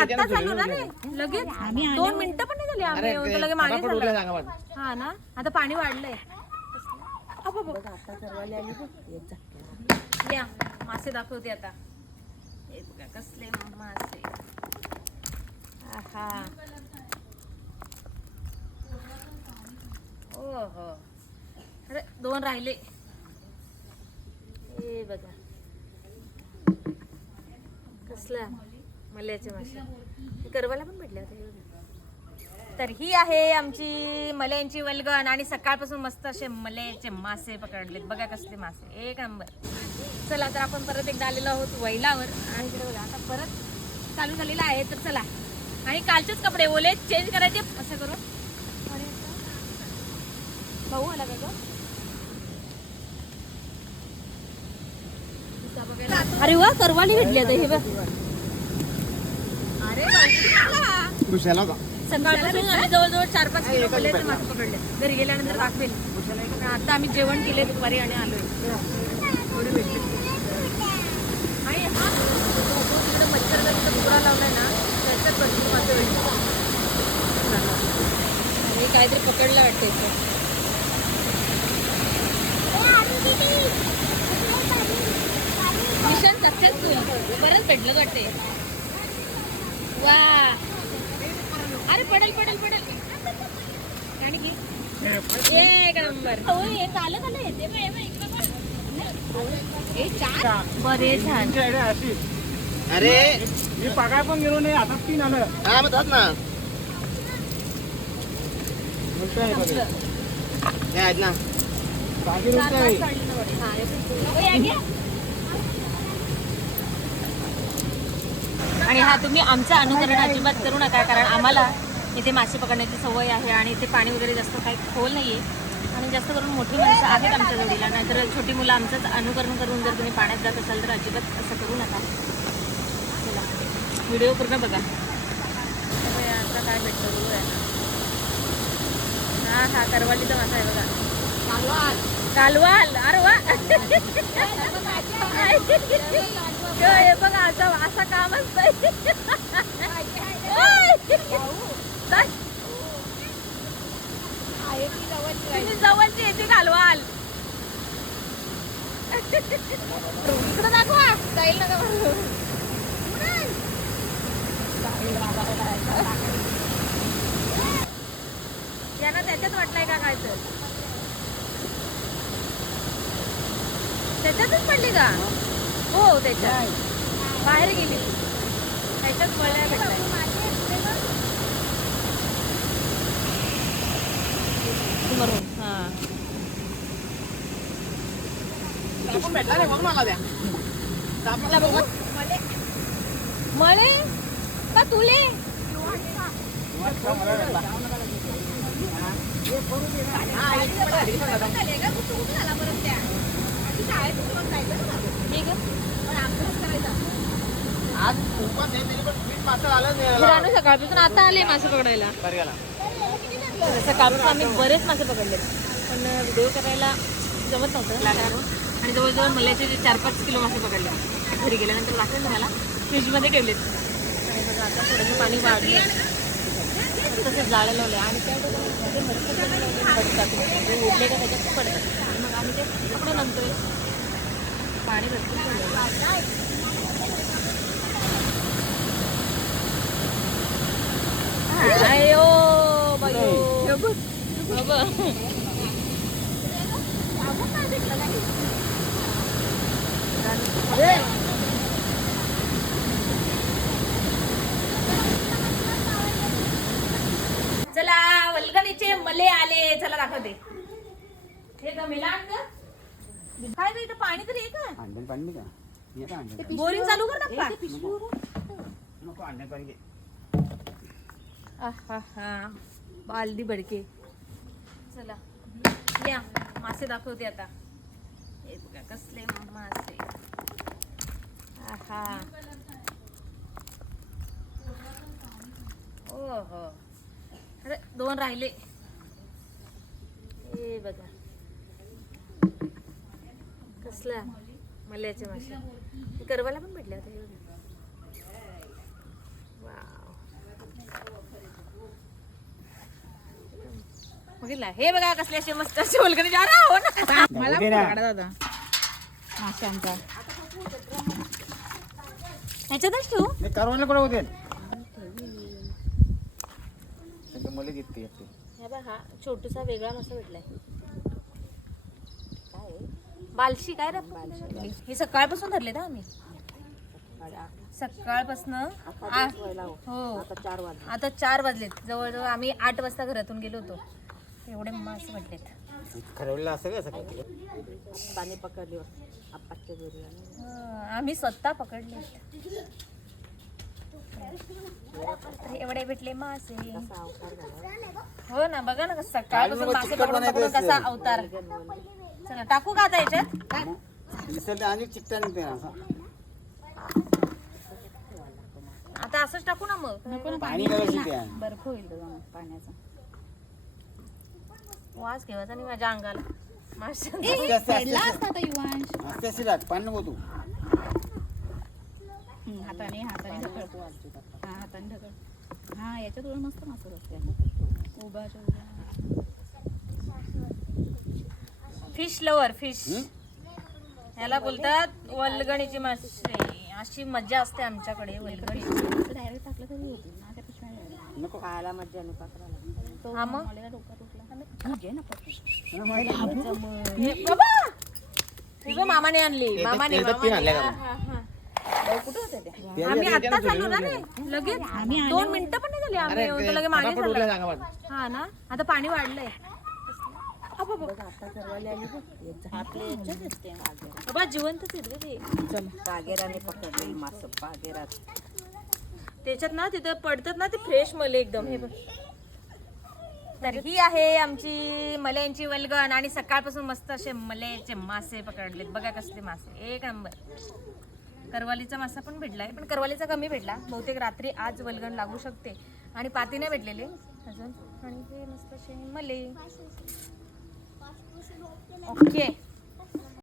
आता चालू ना रे लगेच 2 मिनिटं पण नाही झाली आम्ही येऊन तर लगेच मागे चाललो. हा ना आता पाणी वाढलंय. या मासे दाखवते आता. हे बघा कसले मासे. आहा ओहो अरे 2 राहिले. हे बघा कसला मल्याचे मासे करवाला पण भेटले होते. तर ही आहे आमची मल्यांची वल्गण आणि सकाळपासून मस्त असे मल्याचे मासे पकडलेत. बघा कसले मासे एक नंबर. चला तर आपण परत एकदा आलेलो आहोत वैलावर आणि इकडे बघा आता परत चालू झालेला आहे. तर चला आणि कालचेच कपडे ओले चेंज करायचे असं करून. भाऊ आला का ग? अरे वा करवाली भेटली आता हे बघ. अरे सकाळपासून आम्ही जवळजवळ 4-5 किलो मल्याचे मासे पकडले. घरी गेल्यानंतर दाखवेल. आता आम्ही जेवण केले दुपारी आणि आलोय. थोडे भेटले आणि हा तिकडे मच्छरदानीचा तुकडा लावलाय ना त्याच्यात भरपूर मासे भेटले. आणि काहीतरी पकडलं वाटतं इथे. Mission successful. बरंच भेटलं वाटते. वा अरे पडेल पडेल पडेल आणि एक नंबर. हो हे चालत आलं येते बरे छान. अरे मी पगार पण गेलो नाही आता 3 आलं. हा मग ना आहेत ना आणि हा तुम्ही आमचं अनुकरण अजिबात करू नका कारण आम्हाला इथे मासे पकडण्याची सवय आहे आणि इथे पाणी वगैरे जास्त काही खोल नाहीये आणि जास्त करून मोठी माणसं आहेत आमच्या जोडीला. नाहीतर छोटी मुलं आमचंच अनुकरण करून जर तुम्ही पाण्यात जात असाल तर अजिबात असं करू नका. चला व्हिडिओ पूर्ण बघा. आता काय भेटतो हा हा करवालीचा मासा आहे बघा. कालवाल अरे वा हे बघा असा काम असतंय. जवळची येते कालवाल. इकडं दाखवा जाईल नका. यांना त्याच्यात वाटलंय का काय तर त्याच्यातच पडली का? हो त्याच्यात बाहेर गेली त्याच्यात पडल्या भेटलाय. हा भेटला नाही म्हणून मला द्या. मळे का तुले सकाळपासून आता आले मासे पकडायला. सकाळपासून आम्ही बरेच मासे पकडले पण व्हिडिओ करायला जमत नव्हतं आणि जवळजवळ मल्याचे 4-5 किलो मासे पकडले. घरी गेल्यानंतर लागले तुम्हाला फ्रीजमध्ये ठेवलेत. आणि बघा आता थोडंसं पाणी वाढले तसंच जाळं लावले आणि त्या पडतात म्हणजे उडले का त्याच्यात पडतात आणि मग आम्ही ते पकडून आणतोय. पाणी भरपूर अयो बायो चला वल्गणीचे मले आले. चला दाखवते. हे का मिलान का काय रे इथं पाणी तरी आहे का? अंडे पाणी का बोरिंग चालू कर ना. नको अंडे पाणी. बालदी बडके. चला या मासे दाखवते आता. हे बघा कसले मासे. आहा ओहो अरे 2 राहिले. हे बघा कसला मल्याचे मासे करवाला पण भेटले होते. वा बघितला हे बघा कसले असे मस्त असे वल्गणी हो ना मला दे ना. काढा दादा माशांचा ह्याच्यातच ठेवू मी करवायला कुठे होते मला जितके येते हे बघ हा छोटूसा वेगळा मस्त भेटलाय बालशी काय रे हे सकाळपासून धरले ना आम्ही सकाळपासून हो आता 4 वाजलेत जवळजवळ आम्ही 8 वाजता घरातून गेलो होतो एवढे मासे भेटलेत खरवलेलं असं का सगळं पाणी पकडले आम्ही स्वतः पकडले एवढे भेटले मासे हो ना बघा ना सकाळपासून मासे पकडून पकडून कसा अवतार चला टाकू का आता याच्यात दिसेल आणि चिकटा निघते असं आता असंच टाकू ना मग पाणी व्यवस्थित आहे बर्फ होईल दादा पाण्याचा वास घेवायचा नाही माझ्या अंगाला मासे असते, असते, पडला असते. असता आता युवांश असते अशी राख पाणी नको तू हाताने ढकल हा हाताने ढकल हा याच्यात थोडं मस्त मासा असते उभाच्या उभा फिश लवर फिश ह्याला बोलतात वल्गणीची मासे अशी मजा असते आमच्याकडे वल्गणी डायरेक्ट टाकलं तरी होती ना त्या पिशव्या नको खायला मजा नाही पकडायला हा मग डोक्यात उठला घे ना पकडून. बाबा तुझं मामाने आणली मामाने तीन आणल्या का? हा, हा. कुठं होते ते आम्ही आता चालू ना रे लगेच 2 मिनिटं पण नाही झाली आम्ही येऊन तर लगेच मागे फटाफट उरल्या झालं. सांगा मला. हा ना आता पाणी वाढलंय बाबा जिवंतच आहेत रे ते पागेराने पकडले मास पागेरात त्याच्यात ना तिथे पडतात ना ते फ्रेश मले एकदम हे बघ तर ही आहे आमची मल्यांची वल्गण आणि सकाळपासून मस्त असे मल्याचे मासे पकडलेत बघा कसले मासे एक नंबर करवालीचा मासा पण भेटलाय पण करवालीचा कमी भेटला बहुतेक रात्री आज वल्गण लागू शकते आणि पाती नाही भेटलेले अजून आणि हे मस्त असे मले ओके